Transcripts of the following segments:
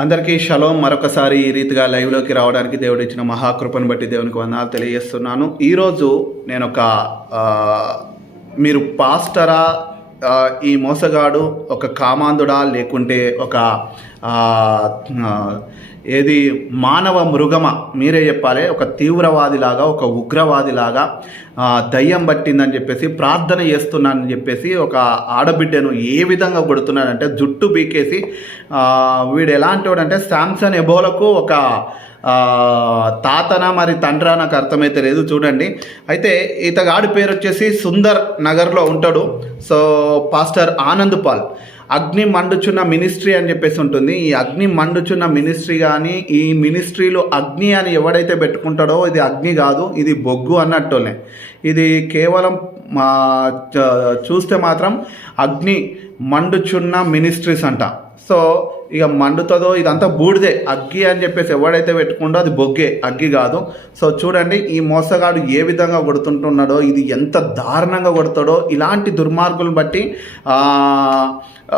అందరికీ షలోం. మరొకసారి ఈ రీతిగా లైవ్లోకి రావడానికి దేవుడు ఇచ్చిన మహాకృపను బట్టి దేవునికి వందనాలు తెలియజేస్తున్నాను. ఈరోజు నేను ఒక మీరు పాస్టరా ఈ మోసగాడు ఒక కామాంధుడా లేకుంటే ఒక ఏది మానవ మృగమ మీరే చెప్పాలి ఒక తీవ్రవాదిలాగా ఒక ఉగ్రవాదిలాగా దయ్యం పట్టిందని చెప్పేసి ప్రార్థన చేస్తున్నానని చెప్పేసి ఒక ఆడబిడ్డను ఏ విధంగా కొడుతున్నాడంటే జుట్టు బీకేసి వీడు ఎలాంటి వాడంటే శాంసన్ ఎబోలకు ఒక తాతన మరి తండ్రా నాకు అర్థమైతే లేదు చూడండి. అయితే ఇతగాడి పేరు వచ్చేసి సుందర్ నగర్లో ఉంటాడు. So pastor Anand Paul. అగ్ని మండుచున్న మినిస్ట్రీ అని చెప్పేసి ఉంటుంది. ఈ అగ్ని మండుచున్న మినిస్ట్రీ కానీ ఈ మినిస్ట్రీలో అగ్ని అని ఎవడైతే పెట్టుకుంటాడో ఇది అగ్ని కాదు ఇది బొగ్గు అన్నట్టునే. ఇది కేవలం మా చూస్తే మాత్రం అగ్ని మండుచున్న మినిస్ట్రీస్ అంట. సో ఇక మండుతుందో ఇదంతా బూడిదే. అగ్గి అని చెప్పేసి ఎవడైతే పెట్టుకుండో అది బొగ్గే అగ్గి కాదు. సో చూడండి ఈ మోసగాడు ఏ విధంగా కొడుతుంటున్నాడో ఇది ఎంత దారుణంగా కొడతాడో ఇలాంటి దుర్మార్గులను బట్టి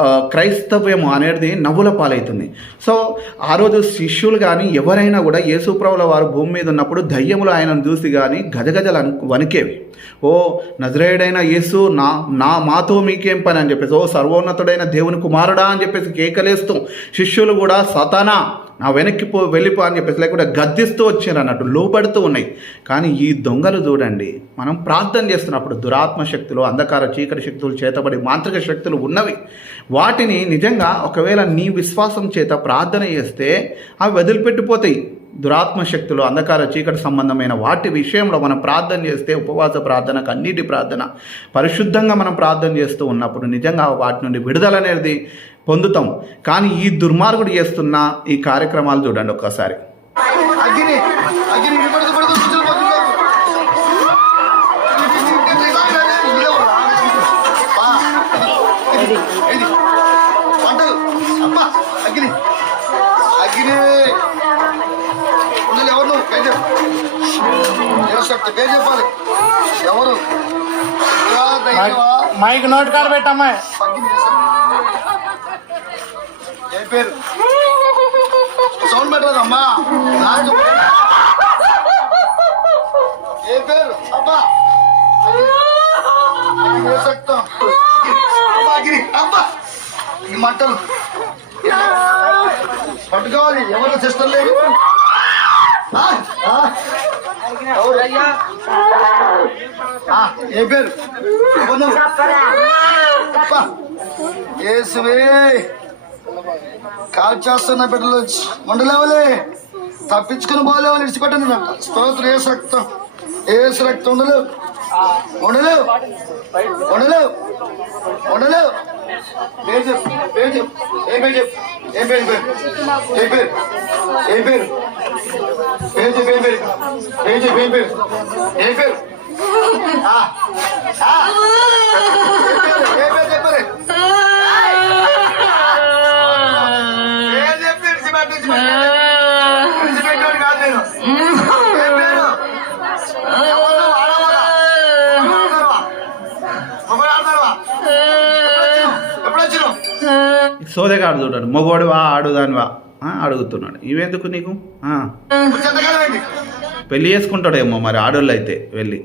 క్రైస్తవ్యం అనేది నవ్వుల పాలవుతుంది సో ఆ రోజు శిష్యులు కానీ ఎవరైనా కూడా యేసుప్రభుల వారు భూమి మీద ఉన్నప్పుడు దయ్యములు ఆయనను చూసి కానీ గజగజలు అను వణికేవి. ఓ నజరేయుడైన యేసు నా నా మాతో మీకేం పని అని చెప్పేసి ఓ సర్వోన్నతుడైన దేవుని కుమారుడా అని చెప్పేసి కేకలేస్తూ శిష్యులు కూడా సతనా వెనక్కి పో వెళ్ళిపో అని చెప్పేసి లేకుంటే గద్దిస్తూ వచ్చారు అన్నట్టు లోపడుతూ ఉన్నాయి. కానీ ఈ దొంగలు చూడండి మనం ప్రార్థన చేస్తున్నప్పుడు దురాత్మ శక్తులు అంధకార చీకటి శక్తులు చేతబడి మాంత్రిక శక్తులు ఉన్నవి. వాటిని నిజంగా ఒకవేళ నీ విశ్వాసం చేత ప్రార్థన చేస్తే అవి వదిలిపెట్టిపోతాయి. దురాత్మ శక్తులు అంధకార చీకటి సంబంధమైన వాటి విషయంలో మనం ప్రార్థన చేస్తే ఉపవాస ప్రార్థన కన్నీటి ప్రార్థన పరిశుద్ధంగా మనం ప్రార్థన చేస్తూ ఉన్నప్పుడు నిజంగా వాటి నుండి విడుదల అనేది పొందుతాం. కానీ ఈ దుర్మార్గుడు చేస్తున్న ఈ కార్యక్రమాలు చూడండి ఒక్కసారి. అగ్ని అగ్ని విపరీత పడుతూ కూర్చొని పేరు. సౌండ్ పెట్టదమ్మా నాకు ఏ పేరు? అబ్బా. అబ్బా, ఈ మంటలు. పట్టుకోవాలి. ఎవరు సిస్టర్ లేదు ఆ, ఆ, ఏ పేరు? ఎవరు? కాల్ చేస్తున్న బిడ్డలు ఉండలేవలే. తప్పించుకుని పోలేవాలి విడిచిపెట్టండి అంట స్తోత్రం ఏసు రక్తం ఏసు రక్తం ఉండలేవు. ఉండలేవు. ఉండలేవు. ఉండలేవు. పేరు చెప్పు పేరు చెప్పు. ఏ పేరు చెప్పు? ఏ పేరు పేరు ఏ పేరు? ఏం పేరు? పేరు చెప్పు ఏ పేరు? పేరు చెప్పు ఏ పేరు? ఏం పేరు? డైరెక్ట్గా అడుగుతున్నాడు మగవాడివా ఆడుదానివా అడుగుతున్నాడు. ఇవెందుకు నీకు? పెళ్ళి చేసుకుంటాడేమో మరి ఆడోళ్ళు అయితే వెళ్ళి.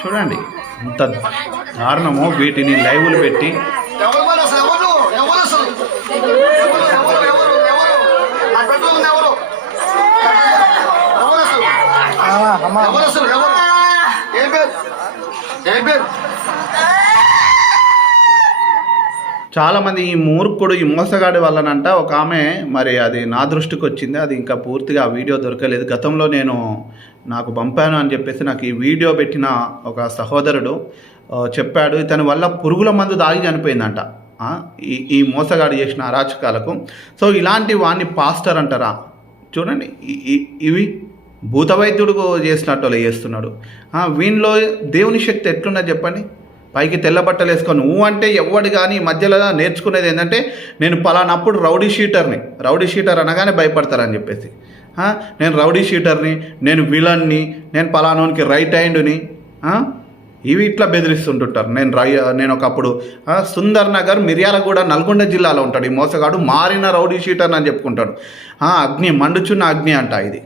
చూడండి ఇంత దారుణమో వీటిని లైవ్లు పెట్టి ఎవరు మరి అసలు ఎవరు ఎవరు అసలు ఎవరు ఎవరు ఎవరు ఎవరు నా పెద్ద ఉంది ఎవరు ఎవరు అసలు అమ్మా ఎవరు అసలు ఎవరు ఏ పేరు చాలామంది చాలా మంది ఈ మూర్ఖుడు ఈ మోసగాడి వల్లనంట ఒక ఆమె మరి అది నా దృష్టికి వచ్చింది. అది ఇంకా పూర్తిగా ఆ వీడియో దొరకలేదు. గతంలో నేను నాకు పంపాను అని చెప్పేసి నాకు ఈ వీడియో పెట్టిన ఒక సహోదరుడు చెప్పాడు ఇతని వల్ల పురుగుల మందు దాగి చనిపోయిందంట. ఈ ఈ మోసగాడు చేసిన అరాచకాలకు. సో ఇలాంటి వాడిని పాస్టర్ అంటారా? చూడండి ఇవి భూతవైద్యుడు చేసినట్టు అలా చేస్తున్నాడు. వీనిలో దేవుని శక్తి ఎట్లున్నది చెప్పండి? పైకి తెల్ల బట్టలు వేసుకొని నువ్వు అంటే ఎవడు కానీ మధ్యలో నేర్చుకునేది ఏంటంటే నేను పలానప్పుడు రౌడీ షీటర్ని రౌడీ షీటర్ అనగానే భయపడతారని చెప్పేసి. నేను రౌడీ షీటర్ని నేను విలన్ని నేను పలానోనికి రైట్ హ్యాండ్ని ఇవి ఇట్లా బెదిరిస్తుంటుంటారు. నేను రై నేను ఒకప్పుడు సుందర్ నగర్ మిర్యాలగూడ నల్గొండ జిల్లాలో ఉంటాడు. ఈ మోసగాడు మారిన రౌడీ షీటర్ అని చెప్పుకుంటాడు. అగ్ని మండుచున్న అగ్ని అంట ఇది.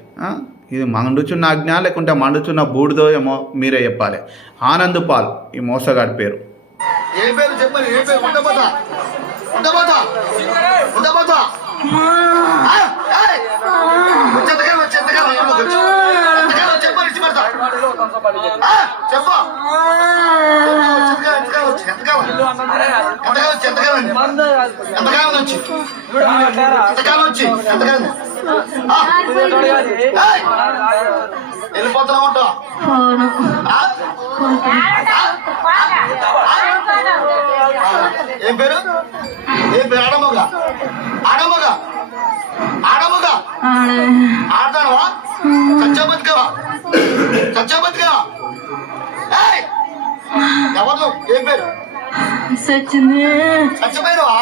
ఇది మండుచున్న అగ్ని లేకుంటే మండుచున్న బూడిదో ఏమో మీరే చెప్పాలి. ఆనంద్ పాల్ ఈ మోసగాడి పేరు. ఎంతకాలం వచ్చి ఎంతకాలం వచ్చి? ఎంతకాలం వచ్చి చెప్పండి ఏం పేరు ఏం పేరు ఆడమగ ఆడమగ ఆడమగ ఆడతావా చచ్చా బతుకవా చచ్చా బతుకవా ఎవరు ఏం పేరు సచ్చింది చచ్చిపోయినవా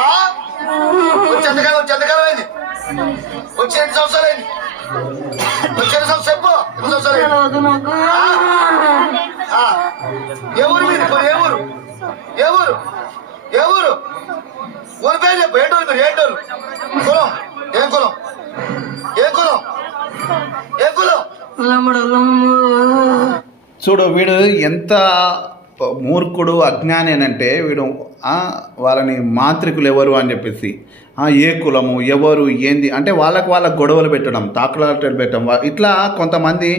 వచ్చి ఎంతకాలం వచ్చి ఎన్ని సంవత్సరాలు అయింది వచ్చి ఎన్ని సంవత్సరాలు చెప్పు ఎన్ని సంవత్సరాలు ఏ ఊరు మీరు? ఇప్పుడు ఏ ఊరు? ఏ ఊరు? ఏ ఊరు? ఊరి పేరు చెప్పు ఏంటోరు మీరు? ఏంటోరు కులం. ఏం కులం? ఏ కులం? ఏ కులం? చూడు వీడు ఎంత మూర్ఖుడు అజ్ఞాని అంటే వీడు వాళ్ళని మాంత్రికులు ఎవరు అని చెప్పేసి ఏ కులము ఎవరు ఏంది? అంటే వాళ్ళకు వాళ్ళకు గొడవలు పెట్టడం తాకులాటలు పెట్టడం. ఇట్లా కొంతమంది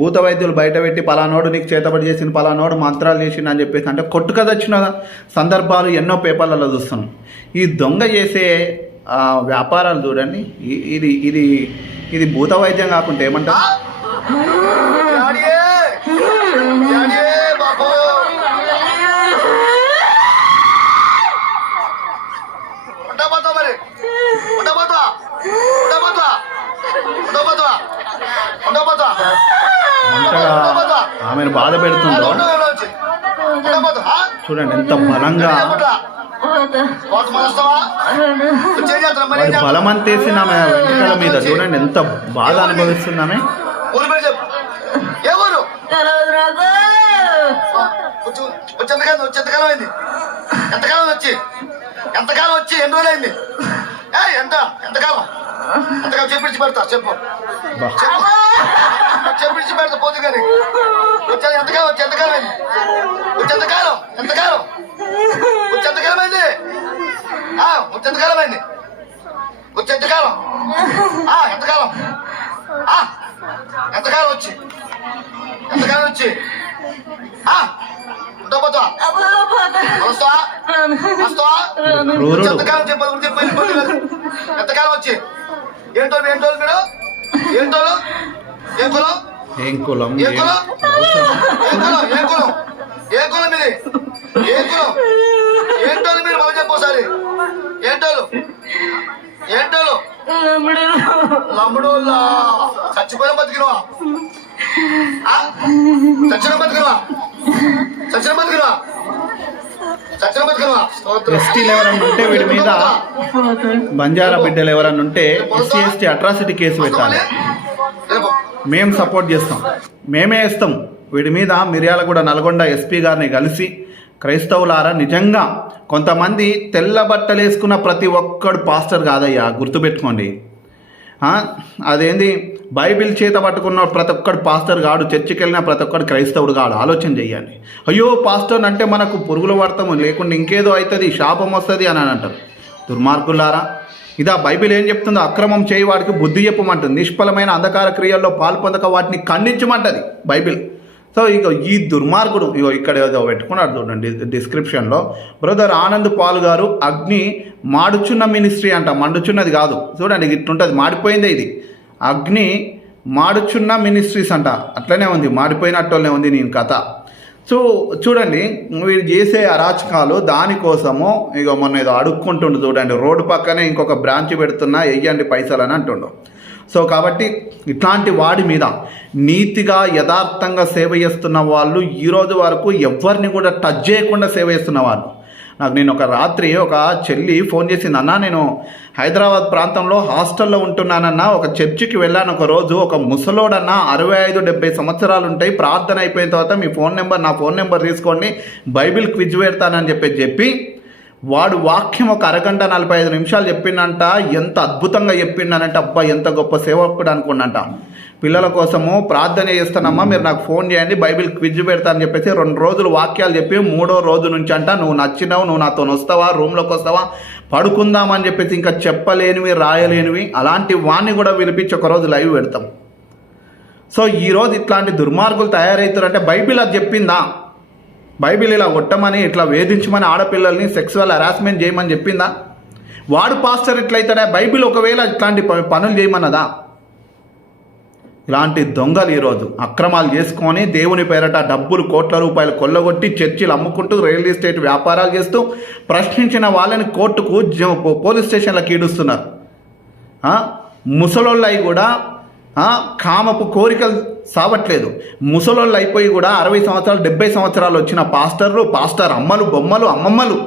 భూత వైద్యులు బయట పెట్టి పలానోడు నీకు చేతబడి చేసిన పలానోడు మంత్రాలు చేసిన అని చెప్పేసి అంటే కొట్టుకదొచ్చిన సందర్భాలు ఎన్నో పేపర్లలో చూస్తున్నాం. ఈ దొంగ చేసే వ్యాపారాలు చూడండి. ఇది ఇది ఇది భూత వైద్యం కాకుండా ఏమంటారు డాడీయే డాడీయే బాబు ఉండబోతా మరి ఉండబోతా ఉండబోతా ఉండబోతా ఉండబోతా అంతగా ఆమెను బాధ పెడుతుందో? చూడండి ఎంత బలంగా వాడి చేస్తావు? బలం అంతేసి ఆమె వెంట్రుకల మీద చూడండి ఎంత బాధ వచ్చి వచ్చి ఎంతకాలం వచ్చి ఎంతకాలం అయింది? ఎంతకాలం వచ్చి? ఎంతకాలం వచ్చి ఎన్ని రోజులు అయింది? ఏ ఎంత ఎంతకాలం ఎంతకాలం చెప్పించి పెడతా చెప్పు. చెప్పు చెప్పించి పెడతా పోతే కానీ వచ్చి ఎంతకాలం వచ్చి ఎంతకాలం అయింది వచ్చి ఎంతకాలం ఎంతకాలం వచ్చి ఎంతకాలం అయింది ఆ, వచ్చి ఎంతకాలం అయింది వచ్చి ఎంతకాలం ఆ, ఎంతకాలం ఆ, ఎంతకాలం వచ్చి ఎంతకాలం వచ్చి ఎంతకాలం చెప్పాలి చెప్పి ఎంతకాలం వచ్చి? ఏంటో ఏంటో మీరు? ఏంటో ఏ కులం? ఏం కులం ఏ కులం? ఏ కులం? ఏ కులం? ఏ కులం? ఇది ఏ కులం ఏంటో మీరు? మళ్ళీ చెప్పోసారి ఏంటోలు ఏంటోలు లమ్ముడు. చచ్చిపోయిన బతికినవా? చచ్చిన చచ్చిన ఎవరన్నా ఉంటే వీడి మీద బంజారా బిడ్డలు ఎవరన్నా ఉంటే ఎస్సీ ఎస్టీ అట్రాసిటీ కేసు పెట్టాలి. మేము సపోర్ట్ చేస్తాం. మేమే ఇస్తాం వీడి మీద మిర్యాలగూడ నల్గొండ ఎస్పీ గారిని కలిసి క్రైస్తవులారా నిజంగా కొంతమంది తెల్ల బట్టలు వేసుకున్న ప్రతి ఒక్కడు పాస్టర్ కాదయ్యా. గుర్తుపెట్టుకోండి. అదేంది? బైబిల్ చేత పట్టుకున్న ప్రతి ఒక్కడు పాస్టర్ కాడు చర్చికి వెళ్ళిన ప్రతి ఒక్కడు క్రైస్తవుడు కాడు ఆలోచన చేయాలి అయ్యో పాస్టర్ అంటే మనకు పురుగులు పడతాము లేకుండా ఇంకేదో అవుతుంది శాపం వస్తుంది అని అని అంటారు. దుర్మార్గులారా ఇదా బైబిల్ ఏం చెప్తుందో? అక్రమం చేయవాడికి బుద్ధి చెప్పమంటుంది. నిష్ఫలమైన అంధకార క్రియల్లో పాల్పొందక వాటిని ఖండించమంటది బైబిల్. సో ఇక ఈ దుర్మార్గుడు ఇగో ఇక్కడ ఏదో పెట్టుకున్నాడు చూడండి డిస్క్రిప్షన్లో బ్రదర్ ఆనంద్ పాల్ గారు అగ్ని మాడుచున్న మినిస్ట్రీ అంట మండుచున్నది కాదు. చూడండి ఇట్లుంటుంది మాడిపోయిందే ఇది. అగ్ని మాడుచున్న మినిస్ట్రీస్ అంట అట్లనే ఉంది మాడిపోయినట్టునే ఉంది నేను కథ. సో చూడండి వీడు చేసే అరాచకాలు దానికోసము ఇక మొన్న ఏదో అడుక్కుంటుండు చూడండి రోడ్డు పక్కనే ఇంకొక బ్రాంచ్ పెడుతున్నా వెయ్యండి పైసలు అని అంటుండు. సో కాబట్టి ఇట్లాంటి వాడి మీద నీతిగా యథార్థంగా సేవ చేస్తున్న వాళ్ళు ఈరోజు వరకు ఎవరిని కూడా టచ్ చేయకుండా సేవ చేస్తున్న వాళ్ళు. నాకు నేను ఒక రాత్రి ఒక చెల్లి ఫోన్ చేసింది అన్న నేను హైదరాబాద్ ప్రాంతంలో హాస్టల్లో ఉంటున్నానన్న ఒక చర్చికి వెళ్ళాను ఒక రోజు ఒక ముసలోడన్న అరవై ఐదు డెబ్బై సంవత్సరాలు ఉంటాయి ప్రార్థన అయిపోయిన తర్వాత మీ ఫోన్ నెంబర్ నా ఫోన్ నెంబర్ తీసుకోండి బైబిల్ క్విజ్ పెడతానని చెప్పి చెప్పి వాడు వాక్యం ఒక అరగంట నలభై ఐదు నిమిషాలు చెప్పిండంట ఎంత అద్భుతంగా చెప్పిండనంటే అబ్బా ఎంత గొప్ప సేవకుడు అనుకున్నంట. పిల్లల కోసము ప్రార్థన చేస్తానమ్మా మీరు నాకు ఫోన్ చేయండి బైబిల్ క్విజ్ పెడతా అని చెప్పేసి రెండు రోజులు వాక్యాలు చెప్పి మూడో రోజు నుంచి అంట నువ్వు నచ్చినావు నువ్వు నాతో వస్తావా రూమ్లోకి వస్తావా పడుకుందామని చెప్పేసి ఇంకా చెప్పలేనివి రాయలేనివి అలాంటి వాణ్ణి కూడా వినిపించి ఒక రోజు లైవ్ పెడతాం. సో ఈరోజు ఇట్లాంటి దుర్మార్గులు తయారవుతారంటే బైబిల్ అది చెప్పిందా? బైబిల్ ఇలా కొట్టమని ఇట్లా వేధించమని ఆడపిల్లల్ని సెక్సువల్ హరాస్మెంట్ చేయమని చెప్పిందా? వాడు పాస్టర్ ఇట్లయితాడా బైబిల్ ఒకవేళ ఇట్లాంటి ప- పనులు చేయమన్నదా? ఇలాంటి దొంగలు ఈరోజు అక్రమాలు చేసుకొని దేవుని పేరట డబ్బులు కోట్ల రూపాయలు కొల్లగొట్టి చర్చిలు అమ్ముకుంటూ రియల్ ఎస్టేట్ వ్యాపారాలు చేస్తూ ప్రశ్నించిన వాళ్ళని కోర్టుకు జ- పో- పోలీస్ స్టేషన్లకు ఈడుస్తున్నారు. ఆ? కూడా కామపు కోరికలు సావట్లేదు. ముసలోళ్ళు అయిపోయి కూడా అరవై సంవత్సరాలు డెబ్బై సంవత్సరాలు వచ్చిన పాస్టర్లు పాస్టర్ అమ్మలు బొమ్మలు అమ్మమ్మలు.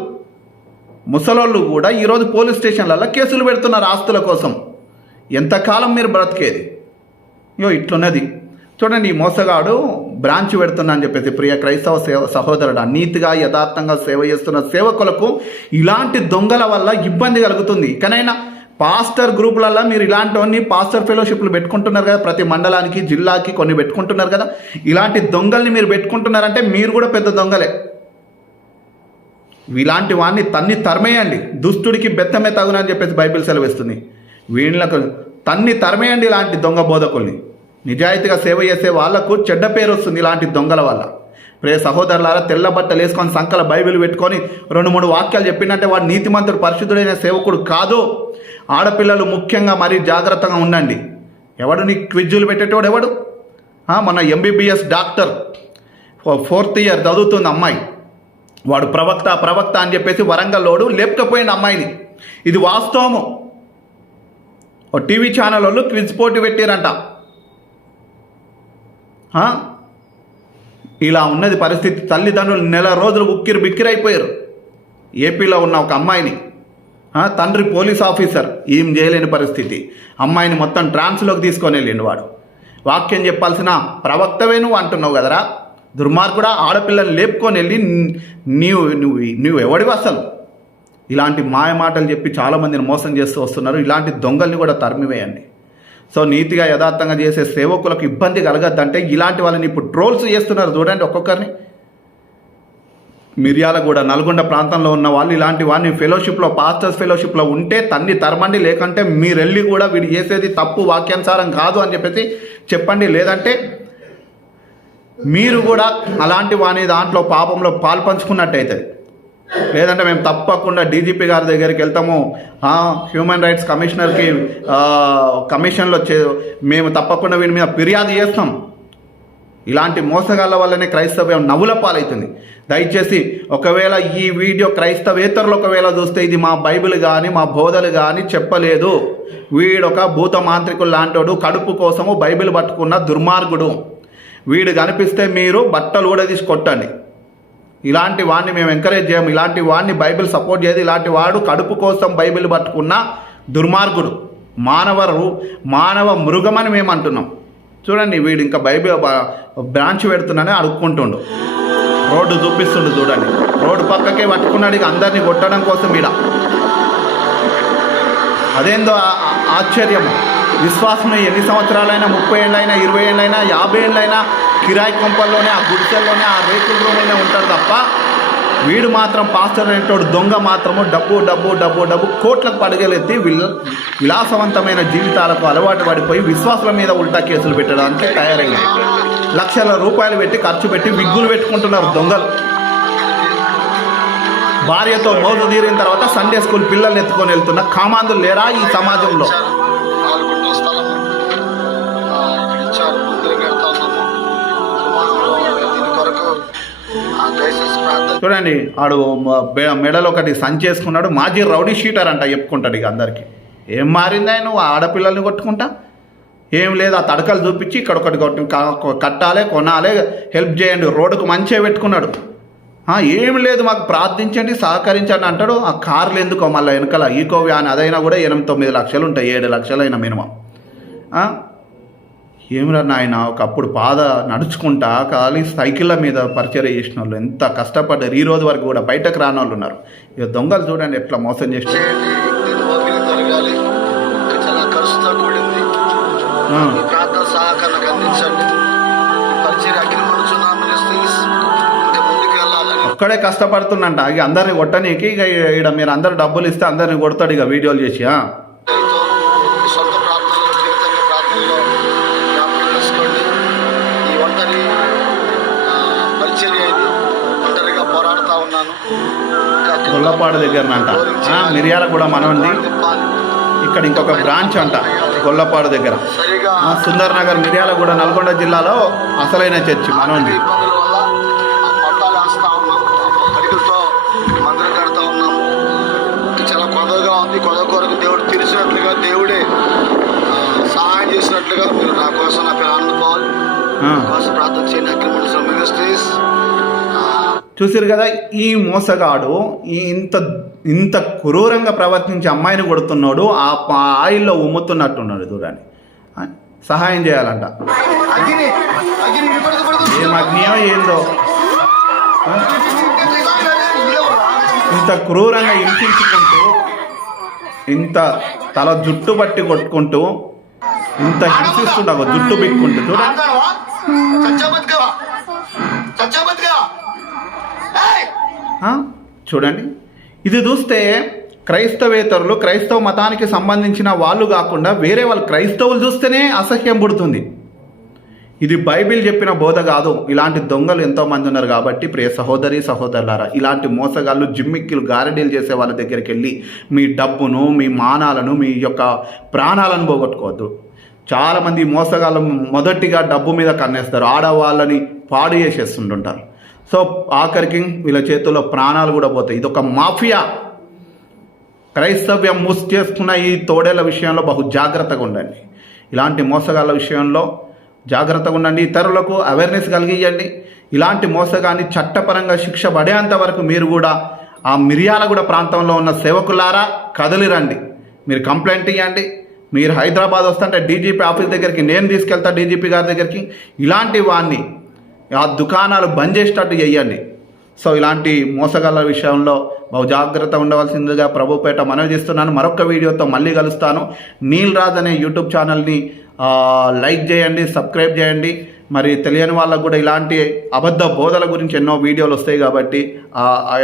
ముసలోళ్ళు కూడా ఈరోజు పోలీస్ స్టేషన్లలో కేసులు పెడుతున్నారు ఆస్తుల కోసం. ఎంతకాలం మీరు బ్రతికేది? ఇగో ఇట్లున్నది. చూడండి ఈ మోసగాడు బ్రాంచ్ పెడుతున్నా అని చెప్పేసి ప్రియ క్రైస్తవ సేవ సహోదరుడు నీతిగా యథార్థంగా సేవ చేస్తున్న సేవకులకు ఇలాంటి దొంగల వల్ల ఇబ్బంది కలుగుతుంది. కనైనా పాస్టర్ గ్రూపులలో మీరు ఇలాంటివన్నీ పాస్టర్ ఫెలోషిప్లు పెట్టుకుంటున్నారు కదా ప్రతి మండలానికి జిల్లాకి కొన్ని పెట్టుకుంటున్నారు కదా. ఇలాంటి దొంగల్ని మీరు పెట్టుకుంటున్నారంటే మీరు కూడా పెద్ద దొంగలే. ఇలాంటి వాడిని తన్ని తరిమేయండి. దుష్టుడికి బెత్తమే తగునని చెప్పేసి బైబిల్ సెలవిస్తుంది. వీళ్ళకు తన్ని తరిమేయండి ఇలాంటి దొంగ బోధకుల్ని. నిజాయితీగా సేవ చేసే వాళ్ళకు చెడ్డ పేరు వస్తుంది ఇలాంటి దొంగల వల్ల. ప్రే సహోదరులారా తెల్ల బట్టలు వేసుకొని సంకల బైబిల్ పెట్టుకొని రెండు మూడు వాక్యాలు చెప్పిందంటే వాడు నీతిమంతుడు పరిశుద్ధుడైన సేవకుడు కాదు. ఆడపిల్లలు ముఖ్యంగా మరీ జాగ్రత్తగా ఉండండి. ఎవడు నీ క్విజ్జులు పెట్టేటోడు ఎవడు? మన ఎంబీబీఎస్ డాక్టర్ ఫోర్త్ ఇయర్ చదువుతుంది అమ్మాయి. వాడు ప్రవక్త ప్రవక్త అని చెప్పేసి వరంగల్లోడు లేపకపోయింది అమ్మాయిని. ఇది వాస్తవము. ఓ టీవీ ఛానల్ వాళ్ళు క్విజ్ పోటీ పెట్టారంట. ఇలా ఉన్నది పరిస్థితి. తల్లిదండ్రులు నెల రోజులు ఉక్కిరి బిక్కిరైపోయారు ఏపీలో ఉన్న ఒక అమ్మాయిని తండ్రి పోలీస్ ఆఫీసర్ ఏం చేయలేని పరిస్థితి. అమ్మాయిని మొత్తం ట్రాన్స్లోకి తీసుకొని వెళ్ళిండు వాడు. వాక్యం చెప్పాల్సిన ప్రవక్తవే నువ్వు అంటున్నావు కదరా? దుర్మార్గుడా ఆడపిల్లని లేపుకొని వెళ్ళి నీవు నువ్వు నువ్వు ఎవడివి అసలు? ఇలాంటి మాయ మాటలు చెప్పి చాలామందిని మోసం చేస్తూ వస్తున్నారు. ఇలాంటి దొంగల్ని కూడా తరిమివేయండి. సో నీతిగా యథార్థంగా చేసే సేవకులకు ఇబ్బంది కలగద్దంటే ఇలాంటి వాళ్ళని ఇప్పుడు ట్రోల్స్ చేస్తున్నారు చూడండి ఒక్కొక్కరిని. మిర్యాలగూడ నల్గొండ ప్రాంతంలో ఉన్న వాళ్ళు ఇలాంటి వాడిని ఫెలోషిప్లో పాస్టర్స్ ఫెలోషిప్లో ఉంటే తన్ని తరమండి లేకంటే మీరెళ్ళి కూడా వీడు చేసేది తప్పు వాక్యానుసారం కాదు అని చెప్పేసి చెప్పండి. లేదంటే మీరు కూడా అలాంటి వాని దాంట్లో పాపంలో పాల్పంచుకున్నట్టయితే లేదంటే మేము తప్పకుండా డీజీపీ గారి దగ్గరికి వెళ్తాము. హ్యూమన్ రైట్స్ కమిషనర్కి కమిషన్లో చే మేము తప్పకుండా వీడి మీద ఫిర్యాదు చేస్తాం. ఇలాంటి మోసగాళ్ళ వల్లనే క్రైస్తవ్యం నవ్వుల పాలవుతుంది దయచేసి ఒకవేళ ఈ వీడియో క్రైస్తవేతరులు ఒకవేళ చూస్తే ఇది మా బైబిల్ కానీ మా బోధలు కానీ చెప్పలేదు. వీడొక భూత మాంత్రికుడు లాంటోడు కడుపు కోసము బైబిల్ పట్టుకున్న దుర్మార్గుడు. వీడు కనిపిస్తే మీరు బట్టలు కూడా తీసి కొట్టండి. ఇలాంటి వాడిని మేము ఎంకరేజ్ చేయము. ఇలాంటి వాడిని బైబిల్ సపోర్ట్ చేయదు ఇలాంటి వాడు కడుపు కోసం బైబిల్ పట్టుకున్న దుర్మార్గుడు మానవరు మానవ మృగమని మేము అంటున్నాం. చూడండి వీడు ఇంకా బైబిల్ బ్రాంచ్ పెడుతున్నానే అడుక్కుంటుండు. రోడ్డు చూపిస్తుండు చూడండి. రోడ్డు పక్కకే పట్టుకున్నాడు ఇక అందరినీ కొట్టడం కోసం ఈడ. అదేందో ఆశ్చర్యం విశ్వాసం ఎన్ని సంవత్సరాలైనా ముప్పై ఏళ్ళైనా ఇరవై ఏళ్ళైనా యాభై ఏళ్ళైనా కిరాయి కొంపల్లోనే ఆ గుడిసెల్లోనే ఆ రేకుల రూములోనే ఉంటారు తప్ప వీడు మాత్రం పాస్టర్ అనేటోడు దొంగ మాత్రము డబ్బు డబ్బు డబ్బు డబ్బు కోట్లకు పడగలెత్తి విల్ విలాసవంతమైన జీవితాలకు అలవాటు పడిపోయి విశ్వాసుల మీద ఉల్టా కేసులు పెట్టడానికి తయారయ్యాయి లక్షల రూపాయలు పెట్టి ఖర్చు పెట్టి విగ్గులు పెట్టుకుంటున్నారు దొంగలు. భార్యతో మోజు తీరిన తర్వాత సండే స్కూల్ పిల్లల్ని ఎత్తుకొని వెళ్తున్న కామాందులు లేరా ఈ సమాజంలో? చూడండి ఆడు మెడలో ఒకటి సంచేసుకున్నాడు. మాజీ రౌడీ షీటర్ అంట చెప్పుకుంటాడు ఇక అందరికి. ఏం మారిందా నువ్వు? ఆడపిల్లల్ని కొట్టుకుంటా? ఏం లేదు ఆ తడకలు చూపించి ఇక్కడ ఒకటి కట్టాలి కొనాలి హెల్ప్ చేయండి. రోడ్డుకు మంచిగా పెట్టుకున్నాడు. ఏం లేదు మాకు ప్రార్థించండి సహకరించండి అంటాడు. ఆ కార్లు ఎందుకో మళ్ళీ వెనకాల ఈకో వ్యాన్ అదైనా కూడా ఎనిమిది తొమ్మిది లక్షలు ఉంటాయి ఏడు లక్షలు అయినా మినిమం ఏమిరా నాయన ఒకప్పుడు పాద నడుచుకుంటా ఖాళీ సైకిళ్ళ మీద పరిచయం చేసిన వాళ్ళు ఎంత కష్టపడ్డారు. ఈ రోజు వరకు కూడా బయటకు రాని వాళ్ళు ఉన్నారు. ఇక దొంగలు చూడండి ఎట్లా మోసం చేసి ఒక్కడే కష్టపడుతుండంట. ఇక అందరిని కొట్టనీకి ఇక ఈడ మీరు అందరు డబ్బులు ఇస్తే అందరిని కొడతాడు ఇక వీడియోలు చేసి గొల్లపాడు దగ్గరనంట ఆ, మిరియాల కూడా మనవండి తిప్పాలి. ఇక్కడ ఇంకొక బ్రాంచ్ అంట గొల్లపాడు దగ్గర సుందర్ నగర్ మిర్యాలగూడ నల్గొండ జిల్లాలో అసలైన చర్చి సహాయం చేసినట్లుగా మీరు నా కోసం నా పేరు ఆనంద్ పాల్ కోసం ప్రార్థన చేయండి అఖిల మినిస్ట్రీస్ చూసారు కదా ఈ మోసగాడు ఈ ఇంత ఇంత క్రూరంగా ప్రవర్తించి అమ్మాయిని కొడుతున్నాడు ఆ ఆయిల్లో ఉమ్ముతున్నట్టున్నాడు చూడండి సహాయం చేయాలంట. ఏం అగ్నియో ఏందో? ఇంత క్రూరంగా హింసించుకుంటూ ఇంత తల జుట్టు పట్టి కొట్టుకుంటూ ఇంత హింసిస్తుండ జుట్టు బిక్కుంటూ చూడండి. చూడండి. ఇది చూస్తే క్రైస్తవేతరులు క్రైస్తవ మతానికి సంబంధించిన వాళ్ళు కాకుండా వేరే వాళ్ళు క్రైస్తవులు చూస్తేనే అసహ్యం పుడుతుంది. ఇది బైబిల్ చెప్పిన బోధ కాదు. ఇలాంటి దొంగలు ఎంతోమంది ఉన్నారు కాబట్టి ప్రియ సహోదరి సహోదరులారా ఇలాంటి మోసగాళ్ళు జిమ్మిక్కిలు గారడీలు చేసే వాళ్ళ దగ్గరికి వెళ్ళి మీ డబ్బును మీ మానాలను మీ యొక్క ప్రాణాలను పోగొట్టుకోవద్దు. చాలామంది మోసగాళ్ళు మొదటిగా డబ్బు మీద కన్నేస్తారు. ఆడవాళ్ళని పాడు చేసేస్తుంటుంటారు. సో ఆఖరికి వీళ్ళ చేతుల్లో ప్రాణాలు కూడా పోతాయి. ఇది ఒక మాఫియా. క్రైస్తవ్యం మూసి చేసుకున్న ఈ తోడేళ్ళ విషయంలో బహు జాగ్రత్తగా ఉండండి. ఇలాంటి మోసగాళ్ళ విషయంలో జాగ్రత్తగా ఉండండి. ఇతరులకు అవేర్నెస్ కలిగియండి. ఇలాంటి మోసగాన్ని చట్టపరంగా శిక్ష పడేంత వరకు మీరు కూడా ఆ మిర్యాలగూడ ప్రాంతంలో ఉన్న సేవకులారా కదలిరండి. మీరు కంప్లైంట్ ఇవ్వండి మీరు హైదరాబాద్ వస్తుంటే డీజీపీ ఆఫీస్ దగ్గరికి నేను తీసుకెళ్తా డీజీపీ గారి దగ్గరికి. ఇలాంటి వాడిని ఆ దుకాణాలు బంద్ చేసేటట్టు చేయండి. సో ఇలాంటి మోసగాళ్ళ విషయంలో బహు జాగ్రత్త ఉండవలసిందిగా ప్రభుపేట మనవి చేస్తున్నాను. మరొక వీడియోతో మళ్ళీ కలుస్తాను. నీల్ రాజ్ అనే యూట్యూబ్ ఛానల్ని లైక్ చేయండి సబ్స్క్రైబ్ చేయండి. మరి తెలియని వాళ్ళకు కూడా ఇలాంటి అబద్ధ బోధల గురించి ఎన్నో వీడియోలు వస్తాయి కాబట్టి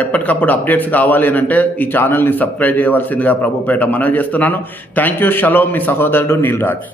ఎప్పటికప్పుడు అప్డేట్స్ కావాలి అని అంటే ఈ ఛానల్ని సబ్స్క్రైబ్ చేయవలసిందిగా ప్రభుపేట మనవి చేస్తున్నాను. Thank you. షలో మీ సహోదరుడు నీల్ రాజ్.